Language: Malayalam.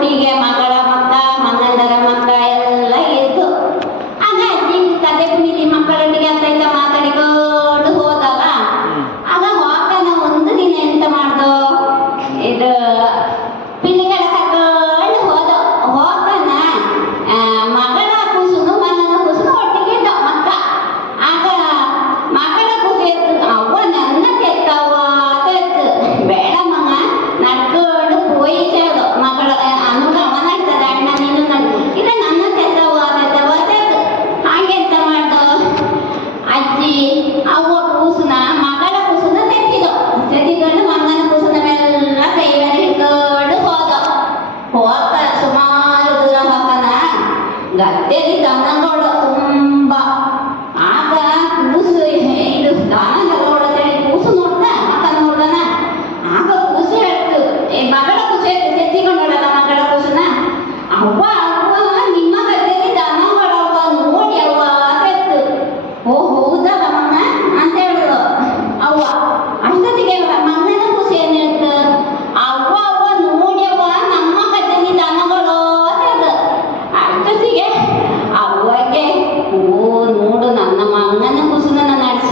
ಮಕ್ಕಳಿಗೆ ಮಗಳ ಮಕ್ಕ ಮಂಗಂದರ ಮಕ್ಕ nggak jadi tangan kalau